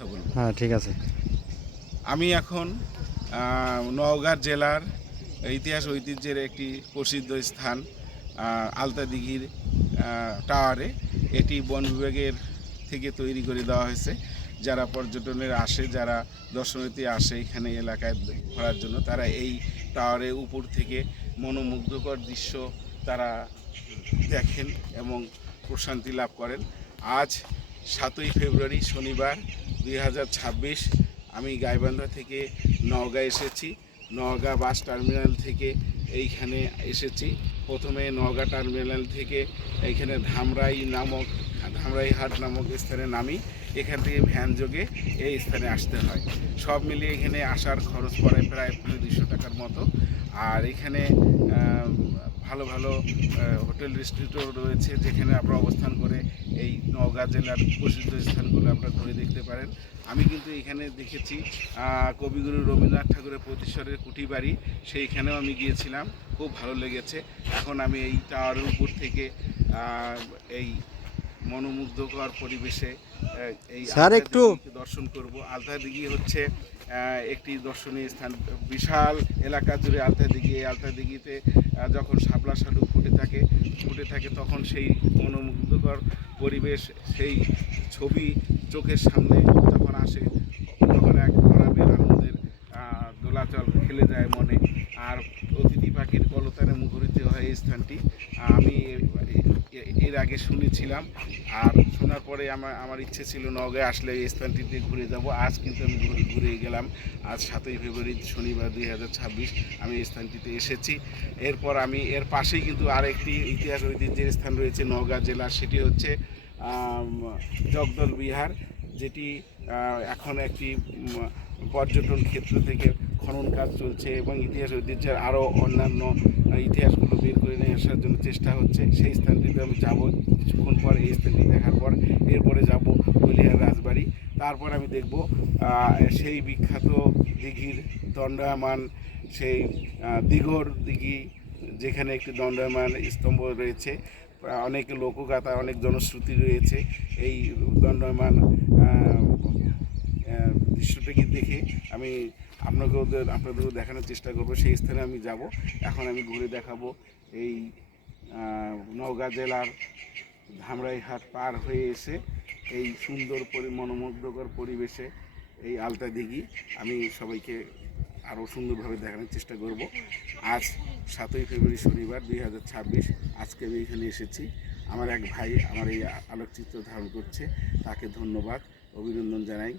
কথা বলবো। হ্যাঁ, ঠিক আছে। আমি এখন নওগাঁ জেলার ইতিহাস ঐতিহ্যের একটি প্রসিদ্ধ স্থান আলতা দিঘির টাওয়ারে। এটি বন বিভাগের থেকে তৈরি করে দেওয়া হয়েছে। যারা পর্যটনের আসে, যারা দর্শনার্থী আসে এখানে এলাকায় ঘোরার জন্য, তারা এই টাওয়ারের উপর থেকে মনোমুগ্ধকর দৃশ্য তারা দেখেন এবং প্রশান্তি লাভ করেন। আজ 7ই ফেব্রুয়ারি শনিবার 2026 আমি গাইবান্ধা থেকে নওগাঁ এসেছি। নওগাঁ বাস টার্মিনাল থেকে এইখানে এসেছি। প্রথমে নওগাঁ টার্মিনাল থেকে এইখানে ধামরাই হাট নামক স্থানে নামি। এখান থেকে ভ্যান যোগে এই স্থানে আসতে হয়। সব মিলিয়ে এখানে আসার খরচ পড়ে প্রায় 200 টাকার মতো। আর এখানে ভালো ভালো হোটেল রিসোর্টও রয়েছে, যেখানে আপনারা অবস্থান করে এই নওগাঁ জেলার প্রসিদ্ধ স্থানগুলো আপনারা ঘুরে দেখতে পারেন। আমি কিন্তু এখানে দেখেছি কবিগুরু রবীন্দ্রনাথ ঠাকুরের প্রতিশ্বরের কুঠি বাড়ি, সেইখানেও আমি গিয়েছিলাম, খুব ভালো লেগেছে। এখন আমি এই টাওয়ারের উপর থেকে এই মনোমুগ্ধকর পরিবেশে এই একটু দর্শন করব। আলতা দিঘি হচ্ছে একটি দর্শনীয় স্থান, বিশাল এলাকা জুড়ে আলতা দিঘি। এই আলতা দিঘিতে যখন শাপলা শালুক ফুটে থাকে তখন সেই মনোমুগ্ধকর পরিবেশ, সেই ছবি চোখের সামনে যখন আসে, তখন এক আরামের আনন্দের দোলাচল খেলে যায় মনে। আর অতিথি পাখির কলতানে মুখরিত হয় এই স্থানটি। আমি এর আগে শুনেছিলাম, আর শোনার পরে আমার ইচ্ছে ছিল নওগাঁ আসলে এই স্থানটিতে ঘুরে যাব। আজ কিন্তু আমি ঘুরে গেলাম। আজ 7ই ফেব্রুয়ারি শনিবার 2026 আমি এই স্থানটিতে এসেছি। এরপর আমি এর পাশেই কিন্তু আরেকটি ইতিহাস ঐতিহ্যের স্থান রয়েছে নওগাঁ জেলার, সেটি হচ্ছে জগদল বিহার, যেটি এখন একটি পর্যটন ক্ষেত্র থেকে খনন কাজ চলছে এবং ইতিহাস ঐতিহ্যের আরও অন্যান্য ইতিহাসগুলো বের করে নিয়ে আসার জন্য চেষ্টা হচ্ছে। সেই স্থানটিতে আমি যাব কিছুক্ষণ পর। এই স্থানটি দেখার পর এরপরে যাব বলিহার রাজবাড়ি। তারপর আমি দেখব সেই বিখ্যাত দিঘির দণ্ডায়মান সেই দিঘর দিঘি, যেখানে একটি দণ্ডায়মান স্তম্ভ রয়েছে, অনেক লোকগাথা, অনেক জনশ্রুতি রয়েছে। এই দণ্ডায়মান দৃশ্যটাকে দেখে আমি আপনাদেরও দেখানোর চেষ্টা করব। সেই স্থানে আমি যাব। এখন আমি ঘুরে দেখাবো এই নওগাঁ জেলার ধামরাইহাট পার হয়ে এসে এই সুন্দর মনোমুগ্ধকর পরিবেশে এই আলতা দিঘি আমি সবাইকে আরও সুন্দরভাবে দেখানোর চেষ্টা করব। আজ 7ই ফেব্রুয়ারি শনিবার 2026 আজকে আমি এখানে এসেছি। আমার এক ভাই আমার এই আলোকচিত্র ধারণ করছে, তাকে ধন্যবাদ, অভিনন্দন জানাই।